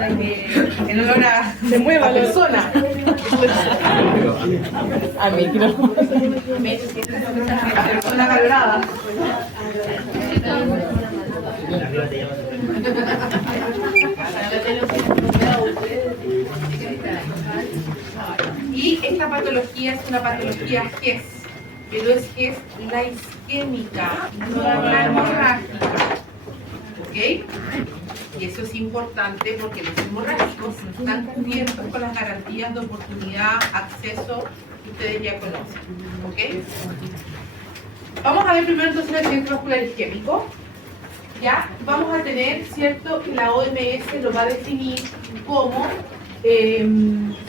para que en olor a Se mueva a persona. A micro. A persona valorada. Y esta patología es una patología GES, pero es GES la isquémica, no la hemorrágica. ¿Ok? Y eso es importante porque los hemorrágicos están cubiertos con las garantías de oportunidad, acceso que ustedes ya conocen. ¿Ok? Vamos a ver primero entonces el accidente vascular isquémico. Ya vamos a tener, ¿cierto?, que la OMS lo va a definir como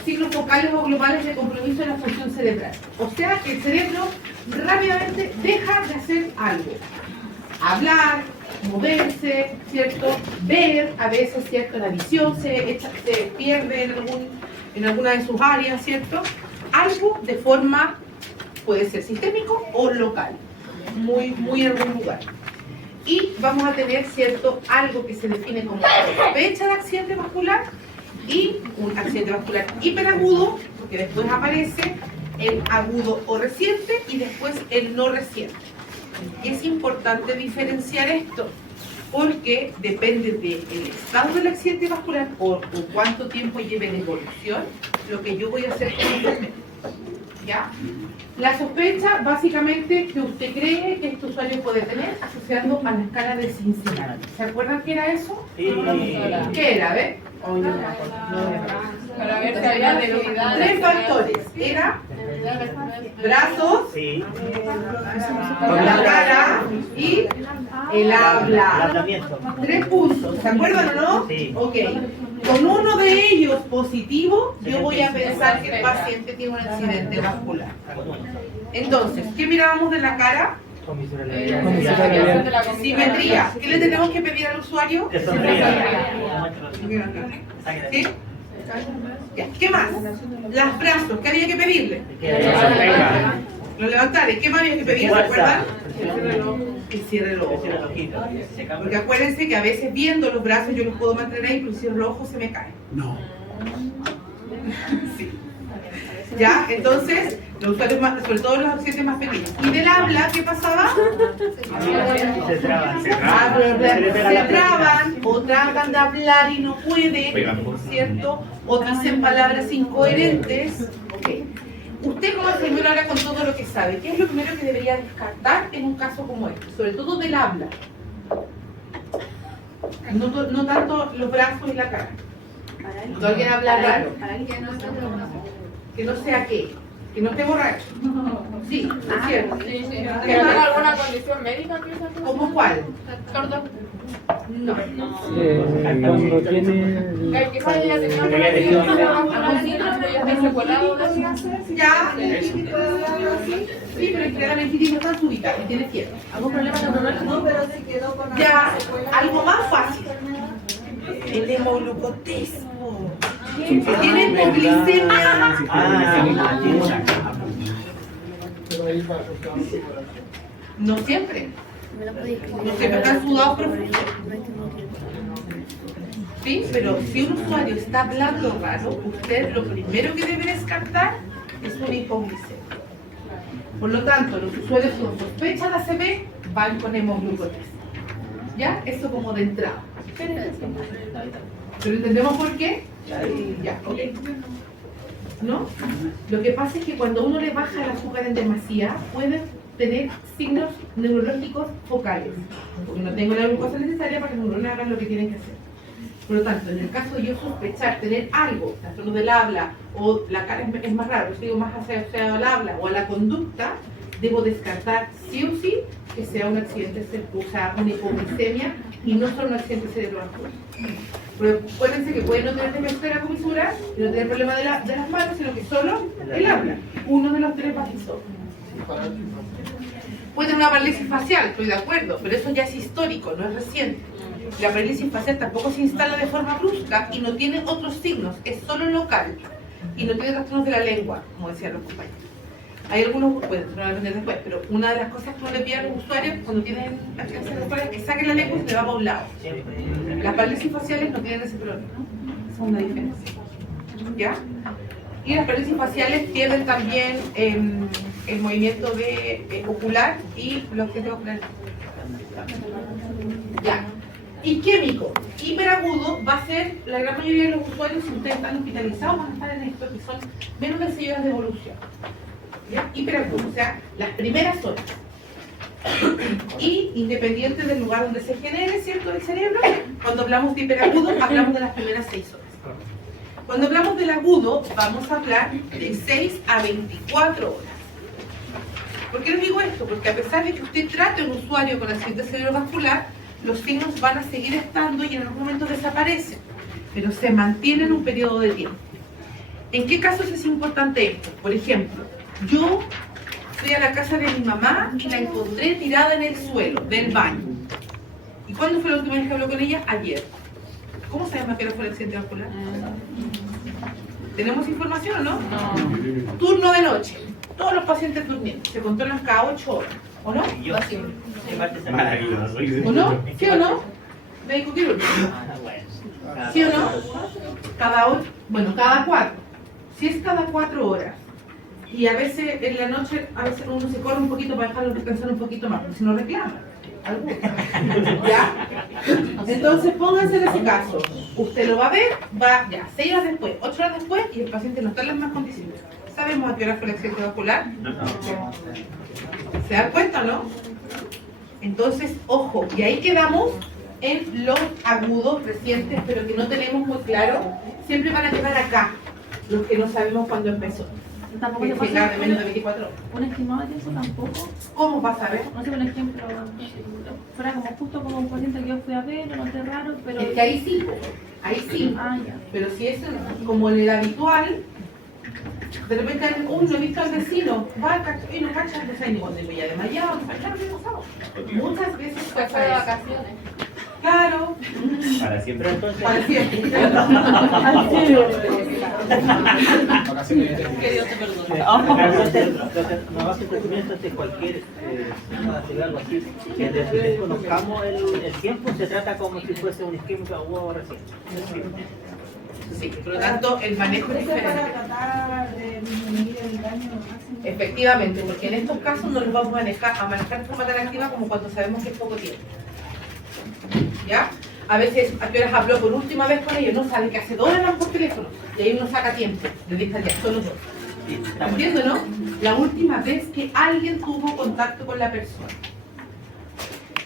signos focales o globales de compromiso de la función cerebral. O sea, que el cerebro rápidamente deja de hacer algo. Hablar, moverse, ¿cierto? Ver, a veces, ¿cierto? La visión se pierde en alguna de sus áreas, ¿cierto? Algo de forma, puede ser sistémico o local, muy en algún lugar. Y vamos a tener, ¿cierto?, algo que se define como sospecha de accidente vascular y un accidente vascular hiperagudo, porque después aparece el agudo o reciente y después el no reciente. Y es importante diferenciar esto, porque depende del estado del accidente vascular o cuánto tiempo lleve de evolución, lo que yo voy a hacer con enfermero. ¿Ya? La sospecha, básicamente, que usted cree que este usuario puede tener asociando a la escala de Cincinnati. ¿Se acuerdan qué era eso? Sí. ¿Qué era? A ver. Para ver si había debilidad. Tres factores. Era brazos, Sí. la cara y el habla. Hablamiento. 3 puntos. ¿Se acuerdan o no? Sí. Ok. Con uno de ellos positivo, yo voy a pensar que el paciente tiene un accidente vascular. Entonces, ¿qué mirábamos de la cara? Simetría. ¿Qué le tenemos que pedir al usuario? Que sonría. ¿Sí? Ya. ¿Qué más? Los brazos. ¿Qué había que pedirle? Lo levantaré. ¿Qué más había que pedir? ¿Se acuerdan? El cierre del ojo. Porque acuérdense que a veces viendo los brazos yo los puedo mantener ahí, pero si cierro los ojos se me cae. No. Sí. ¿Ya? Entonces, los usuarios más, sobre todo los accidentes más pequeños. ¿Y del habla qué pasaba? Se traban. Se traban o tratan de hablar y no pueden, ¿cierto? O dicen palabras incoherentes. Okay. Usted como enfermero ahora con todo lo que sabe, ¿qué es lo primero que debería descartar en un caso como este? Sobre todo del habla. No tanto los brazos y la cara. Cuando alguien habla raro. Que no sea qué. Que no esté borracho. Sí, es cierto. ¿Que ¿Qué tenga más? alguna condición médica? ¿Cómo cuál? Sordo. No. Cuando tiene... Que quizás ella tenía una ya está secuelado. Ya. Sí, pero es que la mentiris no está súbita y tiene fiebre. ¿Algún problema neurológico? No, pero se quedó con Ya, algo más fácil. El hemoglucotismo. Tiene hipoglicemia. No siempre. No siempre están sudados profundos. Sí, pero si un usuario está hablando raro, usted lo primero que debe descartar es una hipoglicemia. Por lo tanto, los usuarios con sospecha de ACV van con hemoglucotismo. ¿Ya? Eso como de entrada. ¿Pero entendemos por qué? Ya, ok. ¿No? Lo que pasa es que cuando uno le baja el azúcar en demasía, puede tener signos neurológicos focales, porque no tengo la glucosa necesaria para que los neuronas hagan lo que tienen que hacer. Por lo tanto, en el caso de yo sospechar tener algo, trastorno del habla, o la cara es más raro, si digo más asociado al habla o a la conducta, debo descartar sí o sí que sea un accidente, o sea, una hipoglicemia y no solo un accidente cerebrovascular. Pero acuérdense que puede no tener defecto de la comisura y no tener problema de las manos, sino que solo el habla. Uno de los tres bajizos. Puede tener una parálisis facial, estoy de acuerdo, pero eso ya es histórico, no es reciente. La parálisis facial tampoco se instala de forma brusca y no tiene otros signos, es solo local y no tiene trastornos de la lengua, como decían los compañeros. Hay algunos, pueden aprender después, pero una de las cosas que uno le pide a los usuarios cuando tienen accidentes vasculares es que saquen la lengua y se le va para un lado. Las parálisis faciales no tienen ese problema. esa es una diferencia. ¿Ya? Y las parálisis faciales pierden también el movimiento ocular y los objetos oculares. Ya. Isquémico, hiperagudo, va a ser la gran mayoría de los usuarios, si ustedes están hospitalizados, van a estar en esto, que son menos de 6 horas de evolución. ¿Ya? Hiperagudo, o sea, las primeras horas. Y independiente del lugar donde se genere, ¿cierto?, el cerebro, cuando hablamos de hiperagudo, hablamos de las primeras 6 horas. Cuando hablamos del agudo, vamos a hablar de 6 a 24 horas. ¿Por qué les digo esto? Porque a pesar de que usted trate a un usuario con accidente cerebrovascular, los signos van a seguir estando y en algún momento desaparecen, pero se mantienen un periodo de tiempo. ¿En qué casos es importante esto? Por ejemplo, yo fui a la casa de mi mamá y la encontré tirada en el suelo del baño. ¿Y cuándo fue la última vez que habló con ella? Ayer. ¿Cómo sabemos que no fue el accidente vascular? ¿Tenemos información o no? No. Turno de noche. Todos los pacientes durmiendo. Se controlan cada 8 horas. ¿O no? Maravilloso. ¿O no? ¿Sí o no? Médico quirúrgico. ¿Sí o no? Cada 4. Si es cada 4 horas. Y a veces en la noche, a veces uno se corre un poquito para dejarlo descansar un poquito más, porque si no reclama. ¿Ya? Entonces pónganse en ese caso. Usted lo va a ver, va ya 6 horas después, 8 horas después, y el paciente no está en las mismas condiciones. ¿Sabemos a qué hora fue el accidente vascular? ¿Se dan cuenta, no? Entonces, ojo, y ahí quedamos en los agudos recientes, pero que no tenemos muy claro. Siempre van a quedar acá, los que no sabemos cuándo empezó. Tampoco Que se llega pasa de menos de 24 horas. un estimado de eso tampoco. ¿Cómo vas a ver? No sé, por ejemplo, fuera como justo como un paciente que yo fui a ver, lo noté raro, pero... Es que ahí sí, ahí sí. Ah, ya. Pero si es como en el habitual, de repente hay uno, he visto al vecino, va y no cacha, no sé ni cuándo voy a desmayado, no cacha, no pasado. Muchas veces pasa de vacaciones. Claro. Para siempre. Entonces, Para siempre. Que Dios te perdone. Entonces, nos va a suceder entonces cualquier algo así, que desde que desconozcamos el tiempo se trata como si fuese un isquémico agudo reciente. Sí, por lo tanto, el manejo es diferente. Efectivamente, porque en estos casos no los vamos a manejar de forma tan activa como cuando sabemos que es poco tiempo. ¿Ya? A veces, ¿a qué horas habló por última vez con ellos? No sabe que hace 2 horas hablan por teléfono y ahí uno saca tiempo. Les dice ya, son los 2. ¿Entiendes, no? La última vez que alguien tuvo contacto con la persona.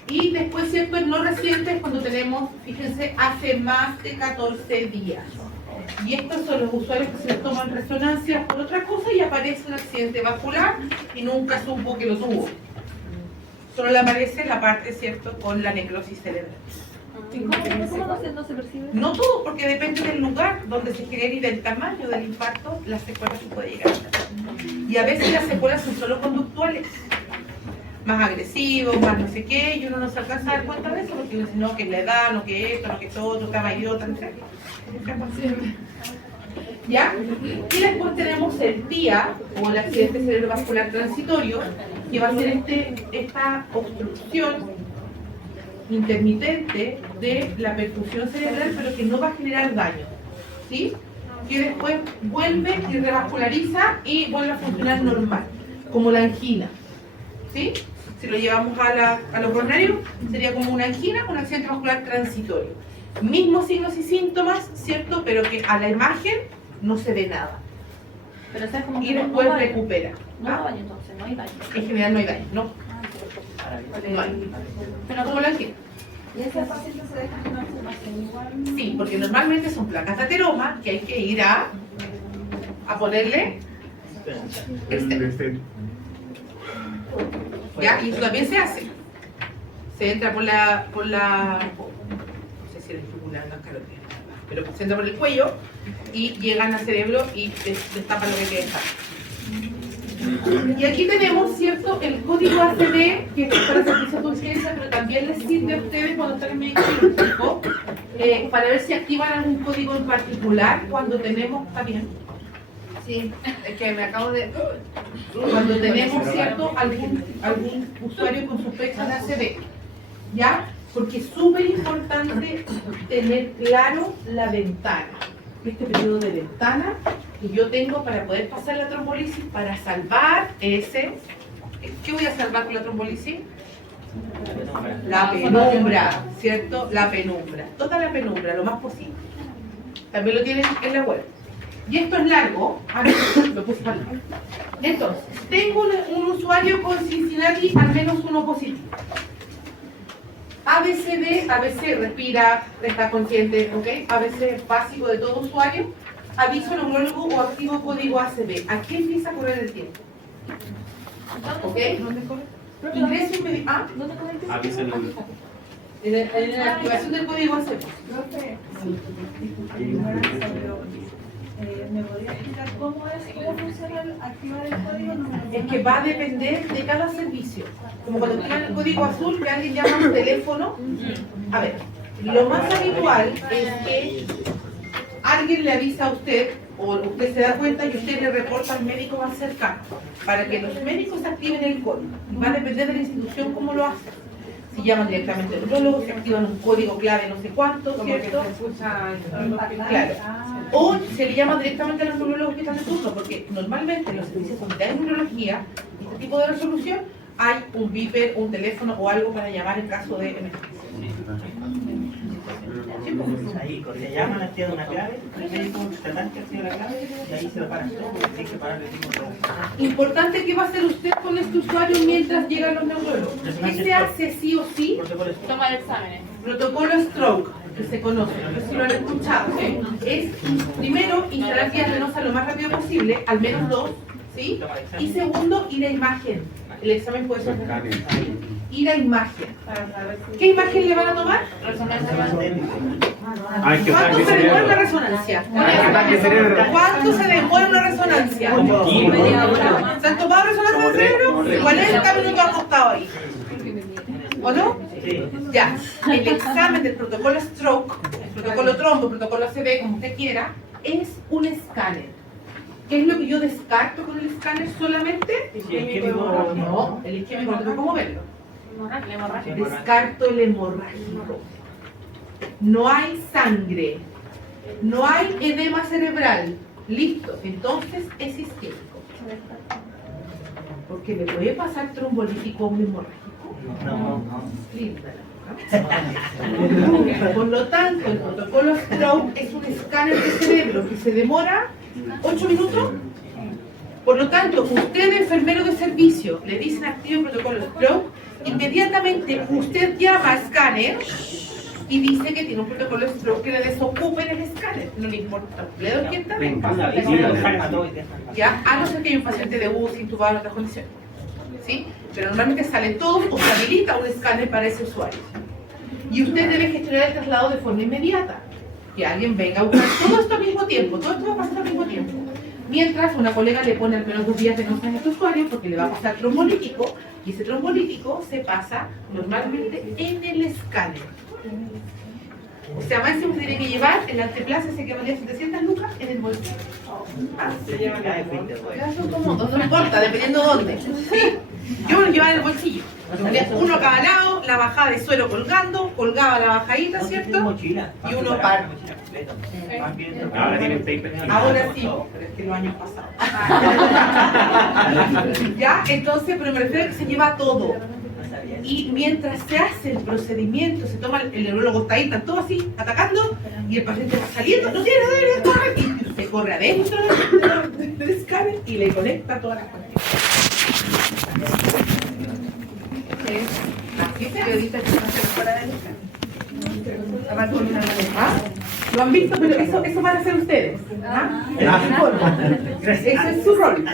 Y después, ¿cierto? El no reciente es cuando tenemos, fíjense, hace más de 14 días. Y estos son los usuarios que se les toman resonancias por otra cosa y aparece un accidente vascular y nunca supo que lo tuvo. Solo le aparece la parte, ¿cierto?, con la necrosis cerebral. ¿Cómo no se percibe? No todo, porque depende del lugar donde se genera y del tamaño del impacto, las secuelas se puede llegar a tener. Y a veces las secuelas son solo conductuales, más agresivos, más no sé qué, y uno no se alcanza a dar cuenta de eso, porque uno dice, no, que es la edad, no que esto, no que esto otro, estaba idiota, no sé qué. ¿Ya? Y después tenemos el TIA, o el accidente cerebrovascular transitorio, que va a ser esta obstrucción intermitente de la perfusión cerebral, pero que no va a generar daño, ¿sí? Que después vuelve y revasculariza y vuelve a funcionar normal, como la angina, ¿sí? Si lo llevamos a los coronarios, sería como una angina, un accidente vascular transitorio. Mismos signos y síntomas, ¿cierto? Pero que a la imagen no se ve nada. Pero ¿sabes cómo Y después recupera. No hay daño entonces, no hay daño. En general no hay daño, ¿no? No hay. Pero Como la angina. ¿y ese paciente se deja que no se pasen igual? Sí, porque normalmente son placas de ateroma que hay que ir a ponerle ¿ya? Y eso también se hace. Se entra por la no sé si es jugular, la carótida, pero se entra por el cuello y llegan al cerebro y destapan lo que hay que dejar. Y aquí tenemos, ¿cierto?, el código ACD, que es para servicio de urgencia, pero también les sirve a ustedes cuando están en médico quirúrgico, para ver si activan algún código en particular cuando tenemos, ¿está bien? Sí, es que me acabo de... Cuando tenemos, ¿cierto?, algún usuario con sospecha de ACD, ¿ya? Porque es súper importante tener claro la ventana. este periodo de ventana que yo tengo para poder pasar la trombolisis, para salvar ese... ¿Qué voy a salvar con la trombolisis? La penumbra, ¿cierto? La penumbra, toda la penumbra, lo más posible. También lo tienen en la web. Y esto es largo. Lo puse mal. Entonces, tengo un usuario con Cincinnati, al menos uno positivo. ABCD, ABC respira, está consciente, ¿ok? ABC básico de todo usuario. Aviso neurólogo o activo código ACB. Aquí empieza a correr el tiempo. ¿Ok? Ingreso inmediato. ¿Ah? ¿Dónde corre el tiempo? Avisa neurólogo. En la activación del código ACB. ¿Me podría explicar cómo funciona activar el código? Es que va a depender de cada servicio. Como cuando activan el código azul, que alguien llama a un teléfono. A ver, lo más habitual es que alguien le avisa a usted, o usted se da cuenta y usted le reporta al médico más cercano, para que los médicos activen el código. Y va a depender de la institución cómo lo hacen. Si llaman directamente al neurólogo, si activan un código clave no sé cuánto, ¿cierto? Claro. O se le llama directamente a los neurólogos que están de turno, porque normalmente en los servicios donde hay neurología, este tipo de resolución, hay un beeper, un teléfono o algo para llamar en caso de emergencia. Ahí, cuando te llaman, activan una clave, el médico tratante activa la clave y ahí se lo paran todo, porque hay que parar el tiempo todo. Importante, ¿qué va a hacer usted con este usuario mientras llegan los neurólogos? ¿Qué se hace sí o sí? Tomar exámenes. Protocolo stroke, que se conoce, no sé si lo han escuchado, es primero instalar vías venosas lo más rápido posible, al menos 2, ¿sí? Y segundo, ir a imagen. El examen puede ser ir a imagen. ¿Qué imagen le van a tomar? ¿Cuánto se demora una resonancia? ¿Cuánto se demora una resonancia? ¿Se han tomado resonancia de cerebro? 40 minutos acostado ahí. ¿O no? Ya, el examen del protocolo stroke, el protocolo trombo, el protocolo ACB, como usted quiera, es un escáner. ¿Qué es lo que yo descarto con el escáner solamente? No, el isquémico no tengo cómo verlo. Descarto el hemorrágico. No hay sangre, no hay edema cerebral. Listo, entonces es isquémico. Porque le puede pasar trombolítico a un hemorrágico. No. Linda. Por lo tanto, el protocolo stroke es un escáner de cerebro que se demora 8 minutos. Por lo tanto, usted, enfermero de servicio, le dicen activo el protocolo stroke, inmediatamente usted llama a escáner y dice que tiene un protocolo stroke que le desocupen el escáner. No le importa, le doy quién también. Ya, a no ser que hay un paciente de UCI intubado en otras condiciones. ¿Sí? Pero normalmente salen todos o se habilita un escáner para ese usuario. Y usted debe gestionar el traslado de forma inmediata. Que alguien venga a buscar todo esto al mismo tiempo, todo esto va a pasar al mismo tiempo. Mientras una colega le pone al menos 2 días de nosa a este usuario porque le va a pasar trombolítico y ese trombolítico se pasa normalmente en el escáner. O sea, máximo se tiene que llevar el anteplaza ese que valía 700 lucas en el bolsillo. Ya son como 2, no importa, dependiendo dónde. ¿Sí? Yo me lo llevaba en el bolsillo. Uno a cada lado, la bajada de suelo colgando, colgaba la bajadita, ¿cierto? Y uno para. Ahora tienen paper. Ahora sí, pero es que los años pasados. Ya, entonces, pero me refiero a que se lleva todo. Y mientras se hace el procedimiento, se toma el neurólogo está ahí, están todos así, atacando, y el paciente va saliendo, no tiene nada de correr, y se corre adentro del escáner y le conecta todas las conexiones. Así se evita que no se fuera del escáner. ¿Ah? Lo han visto, pero eso van a hacer ustedes. ¿Ah? Ese es su rol.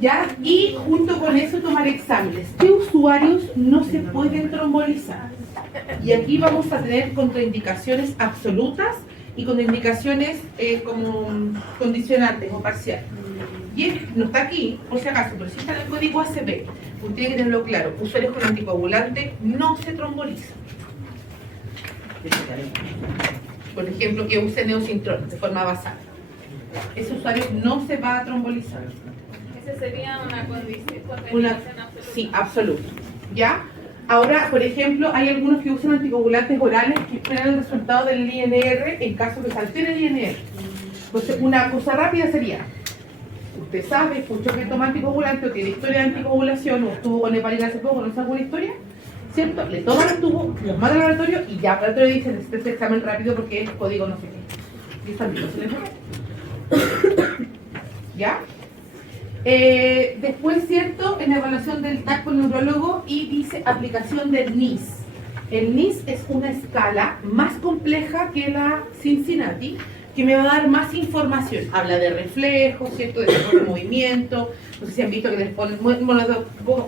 ¿Ya? Y junto con eso tomar exámenes. ¿Qué usuarios no se pueden trombolizar? Y aquí vamos a tener contraindicaciones absolutas y contraindicaciones como condicionantes o parciales. Y no está aquí, por si acaso, pero si está en el código ACB, usted tiene que tenerlo claro. Usuarios con anticoagulante no se trombolizan. Por ejemplo, que use neosintrón de forma basal. Ese usuario no se va a trombolizar. Esa sería una condición Sí, absoluto. ¿Ya? Ahora, por ejemplo, hay algunos que usan anticoagulantes orales que esperan el resultado del INR en caso que se altere el INR. Entonces, una cosa rápida sería, usted sabe, escuchó que toma anticoagulante o tiene historia de anticoagulación o estuvo con heparina hace poco, no sé alguna historia, ¿cierto? Le toman el tubo, los manda al laboratorio y ya, el laboratorio dice, necesita este examen rápido porque es código no sé qué. Y están vivos, ¿se les ve? ¿Ya? Después, ¿cierto? En la evaluación del TAC por neurólogo y dice aplicación del NIS. El NIS es una escala más compleja que la Cincinnati, que me va a dar más información. Habla de reflejos, ¿cierto? De movimiento. No sé si han visto que les ponen,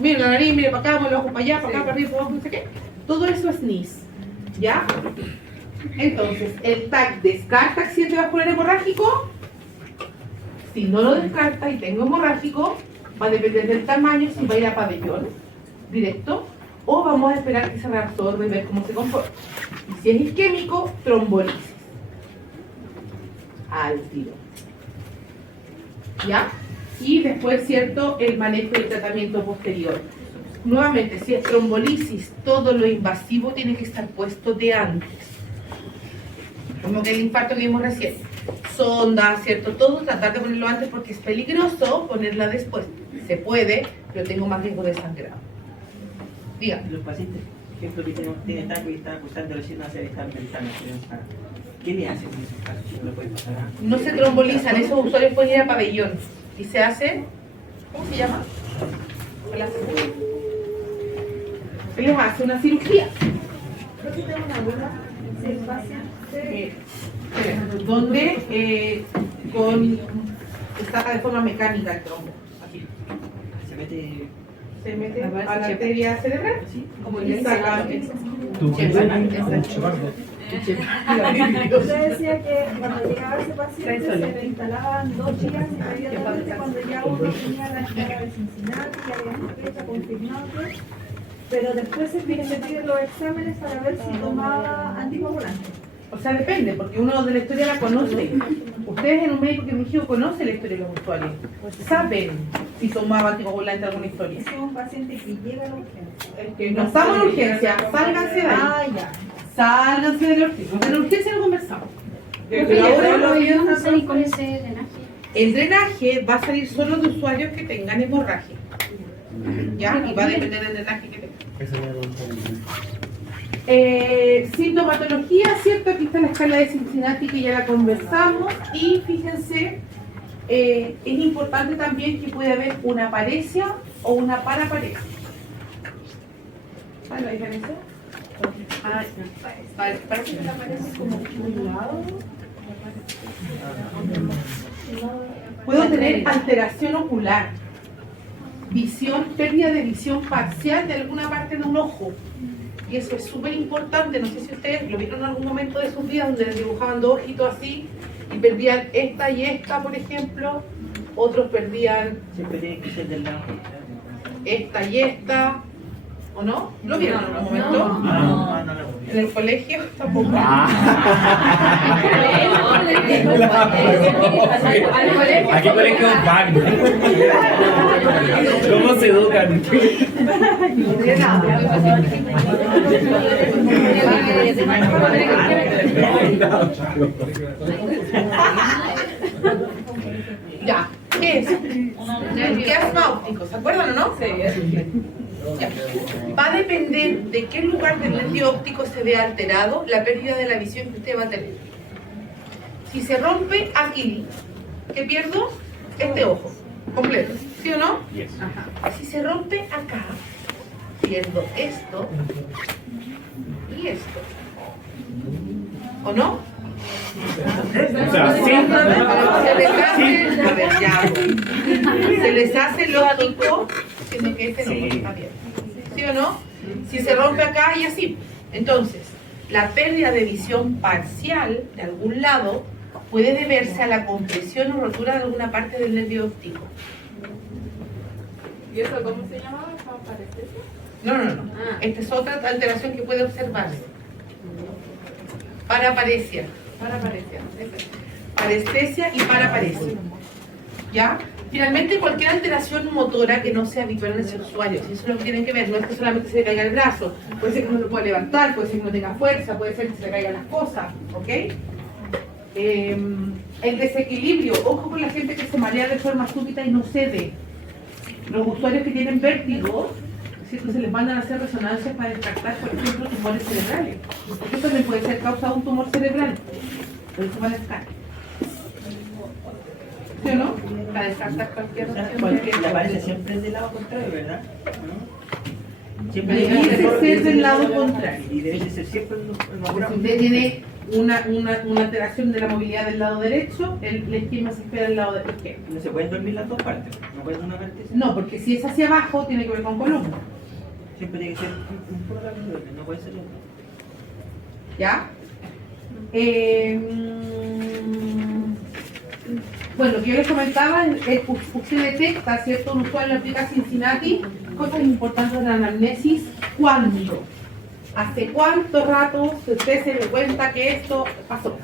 miren la nariz, miren para acá, mueven los ojos para allá, para acá, para arriba, para abajo, no sé qué. Todo eso es NIS. ¿Ya? Entonces, el TAC descarta accidente vascular hemorrágico. Si no lo descarta y tengo hemorrágico, va a depender del tamaño, si va a ir a pabellón directo, o vamos a esperar que se reabsorbe y ver cómo se comporta. Y si es isquémico, trombolisis. Al tiro. ¿Ya? Y después, ¿cierto?, el manejo y el tratamiento posterior. Nuevamente, si es trombolisis, todo lo invasivo tiene que estar puesto de antes. Como que el infarto que vimos recién. Sonda, ¿cierto? Todo tratar de ponerlo antes porque es peligroso ponerla después. Se puede, pero tengo más riesgo de sangrado. Diga. Los pacientes, por ejemplo, que tienen TAC y están acusando recién hacer esta ventana, ¿qué le hacen en esos casos? ¿No le puede pasar? No se trombolizan, esos usuarios pueden ir a pabellón. Y se hace, ¿cómo se llama? Se les hace una cirugía. Creo que tengo una duda. Si el paciente Donde está de forma mecánica el trombo. Aquí. Se mete a la arteria cerebral. ¿Sí? Como y saca. usted decía que cuando llegaba ese paciente se le instalaban 2 días inmediatamente cuando ya uno tenía la escala de Cincinnati, que había una fecha confirmada, pero después se piden los exámenes para ver si tomaba anticoagulante. O sea, depende, porque uno de la historia la conoce. Ustedes en un médico quirúrgico conocen la historia de los usuarios. Saben si tomaba anticoagulante alguna historia. Si es un paciente que llega a la urgencia. No estamos en urgencia, sálganse de ahí. Ah, ya. Sálganse de la urgencia. Porque en la urgencia no conversamos. ¿Cómo salir con ese drenaje? El drenaje va a salir solo de usuarios que tengan hemorragia. ¿Ya? Y va a depender del drenaje que tengan. Sintomatología, ¿cierto? Aquí está la escala de Cincinnati que ya la conversamos. Y fíjense, es importante también que puede haber una paresia o una paraparesia. ¿Cuál es la diferencia? Parece que la paresia es como un lado. Puedo tener alteración ocular, visión, pérdida de visión parcial de alguna parte de un ojo. Y eso es súper importante. No sé si ustedes lo vieron en algún momento de sus vidas donde les dibujaban 2 ojitos así y perdían esta y esta, por ejemplo. Otros perdían Siempre tiene que ser del lado. esta y esta. ¿O no? ¿Lo vieron en algún momento? No. ¿En el colegio? Tampoco. Aquí colegio van. ¿Cómo se educan? Ya, ¿qué es? Quiasma óptico, ¿se acuerdan o no? Sí. Ya. Va a depender de qué lugar del nervio óptico se ve alterado la pérdida de la visión que usted va a tener. Si se rompe aquí, ¿qué pierdo? Este ojo, completo, ¿sí o no? Yes. Ajá. Si se rompe acá, pierdo esto y esto. ¿O no? O sea, sí. Se les hace lógico, siendo que este no está bien. ¿Sí o no? Si se rompe acá y así. Entonces, la pérdida de visión parcial de algún lado puede deberse a la compresión o rotura de alguna parte del nervio óptico. ¿Y eso cómo se llamaba? ¿Parestesia? No. Esta es otra alteración que puede observarse. Paraparesia. Parestesia y paraparesia. ¿Ya? Finalmente, cualquier alteración motora que no sea habitual en ese usuario, si eso es lo que tienen que ver, no es que solamente se le caiga el brazo, puede ser que no lo pueda levantar, puede ser que no tenga fuerza, puede ser que se le caigan las cosas, ¿ok? El desequilibrio, ojo con la gente que se marea de forma súbita y no cede. Los usuarios que tienen vértigo, ¿cierto? Se les mandan a hacer resonancias para descartar, por ejemplo, tumores cerebrales. Porque eso también puede ser causa de un tumor cerebral, pero eso va a descartar. ¿Sí o no? Para descartar cualquier Le aparece siempre del lado contrario, ¿verdad? ¿No? Siempre Debe ser del lado contrario. Y debe ser siempre en Porque si usted tiene una alteración de la movilidad del lado derecho, el esquema se espera del lado izquierdo. No se pueden dormir las dos partes, no pueden una parte. No, porque si es hacia abajo, tiene que ver con columna. Siempre tiene que ser un poco la columna, no puede ser lo otro. ¿Ya? Bueno, lo que yo les comentaba es que usted detecta, ¿cierto? Un usuario aplica Cincinnati, cosas importantes de la anamnesis, ¿cuándo? ¿Hace cuánto rato usted se dio cuenta que esto pasó?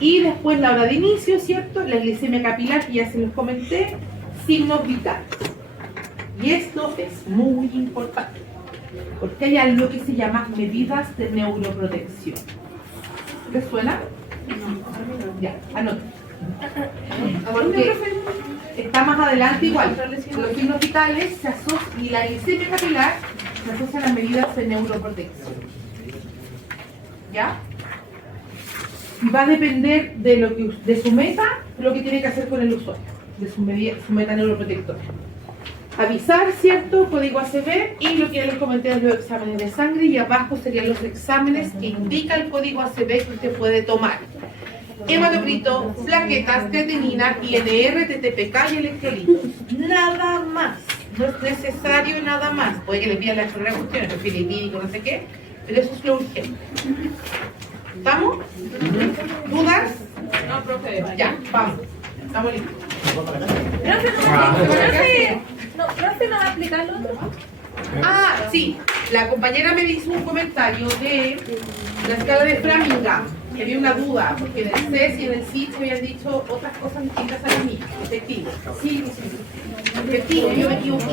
Y después la hora de inicio, ¿cierto? La glicemia capilar, que ya se los comenté, signos vitales. Y esto es muy importante, porque hay algo que se llama medidas de neuroprotección. ¿Les suena? Ya, anoten. Porque está más adelante igual. Los signos vitales se asocian, y la glicemia capilar se asocian a medidas de neuroprotección. ¿Ya? Y va a depender de lo que de su meta, lo que tiene que hacer con el usuario, de su meta neuroprotectora. Avisar, ¿cierto? Código ACV, y lo que ya les comenté de los exámenes de sangre, y abajo serían los exámenes que indica el código ACV que usted puede tomar. Hematocrito, plaquetas, creatinina, INR, TTPK y electrolitos. Nada más. No es necesario nada más. Puede que le pidan las otras cuestiones, perfil lipídico, no sé qué, pero eso es lo urgente. ¿Estamos? ¿Dudas? No, profe. Ya, vamos. Estamos listos. ¿Profe no va a explicar lo otro? Ah, sí. La compañera me hizo un comentario de la escala de Framingham. Que había una duda, porque en el CES y en el CIT se habían dicho otras cosas distintas a las mías. Efectivo. Sí, sí. Efectivo, yo me equivoqué.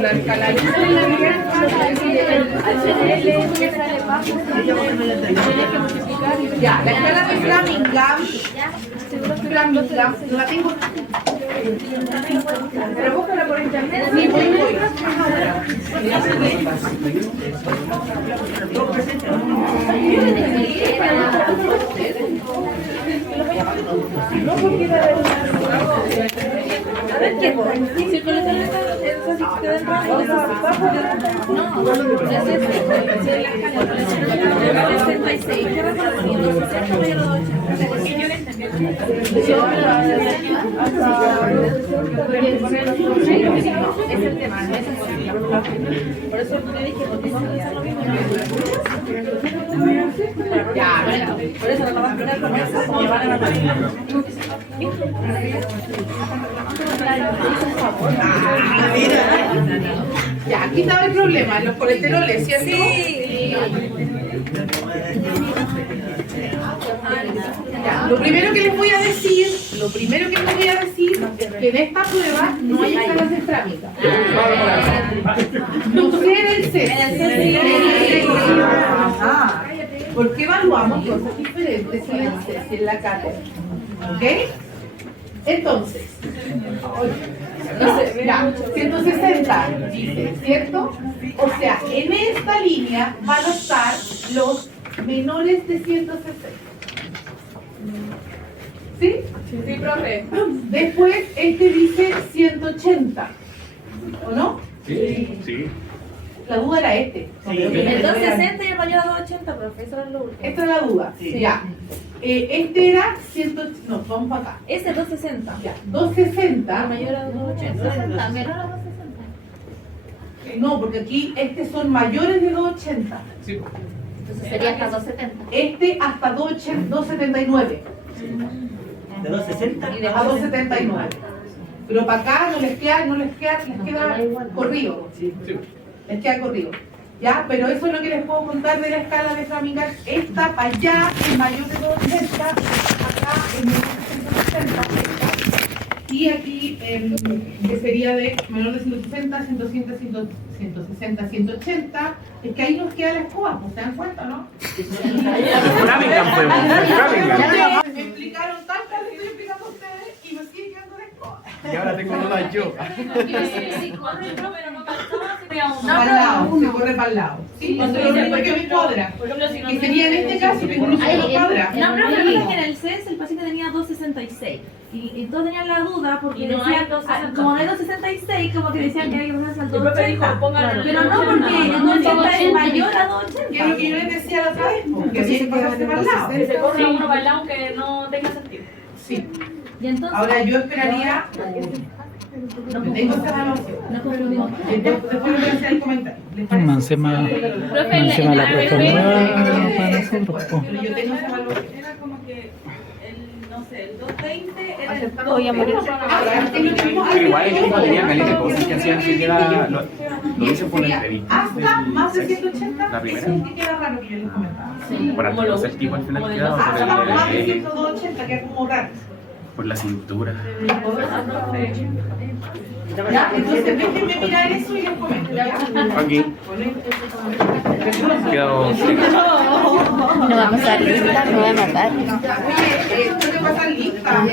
La escala ya, la escala de Framingham, no la tengo. Pero búscala por internet. Sí, voy. No, porque a ver qué si con eso no queda no, es el tema, por eso te dije, ya, bueno, por eso no vas a mirar con eso, porque van a matar. Ya, aquí estaba el problema, los colesteroles, ¿cierto? Sí. Ya, lo primero que les voy a decir es que en esta prueba no hay escalas de Framingham. No sé en el CES. Porque evaluamos cosas diferentes en el CES y en la cátedra. ¿Ok? Entonces, ya, 160 dice, ¿cierto? O sea, en esta línea van a estar los menores de 160. ¿Sí? Sí, profe. Después, este dice 180. ¿O no? Sí. La duda era este. El 260 y el mayor a 280, profe, eso es lo último. Esta es la duda. Sí. Ya. Este era 100. No, vamos para acá. Ese 260. Ya. 260. Mayor a 280. Menor a 260. No, porque aquí estos son mayores de 280. Entonces sería hasta 270. Este hasta 279. ¿De 260? A 279. Pero para acá no les queda corrido. Les queda corrido. ¿Ya? Pero eso es lo que les puedo contar de la escala de Framingham. Esta para allá es mayor de 280, acá es menor de 160. Y aquí, que sería de menor de 160, 160, 160, 180, es que ahí nos queda la escoba, ¿se dan cuenta, no? Framingham, pues, Framingham. Me explicaron tantas, les estoy explicando a ustedes y me sigue quedando la escoba. Y ahora tengo dudas yo. Si corre el pro, pero no calzaba, sería un Para el lado, se corre para el lado. Sí, Cuando eso es lo dice, único que me cuadra. Por ejemplo, si no Que sería en este caso que incluso no cuadra. No, pero lo que pasa es que en el CES el paciente tenía 266 y todos tenían la duda porque Y no hay decían, 260. como no hay 266, como que decían que había que pasarse al El profe dijo, 280. pónganlo Pero no, porque el 280 es mayor a 280. Que es lo que yo les decía la otra vez, porque había que pasarse para el lado. Que se corra uno para el lado que no tenga sentido. Sí. Y entonces, Ahora yo esperaría, tengo esta evaluación. no confundimos. Después me voy a hacer el comentario. ¿Les parece? Encima la propuesta nueva para nosotros. po. Pero yo tengo esa evaluación. Era como que el, no sé, el 220 era el Voy a morir. Pero igual el equipo tenía caleta de cosas que hacían que queda. Lo dicen por la entrevista. Hasta más de 180, La primera. eso es que queda raro que yo les comentaba. Por antes, el tipo al final quedaba Hasta más de por, 180, queda como raro. por la cintura. Ya, entonces déjenme mirar eso y les comento. ¿Ya? Aquí. Quedó. No va a pasar lista, me voy a matar. Oye, tengo que pasar lista.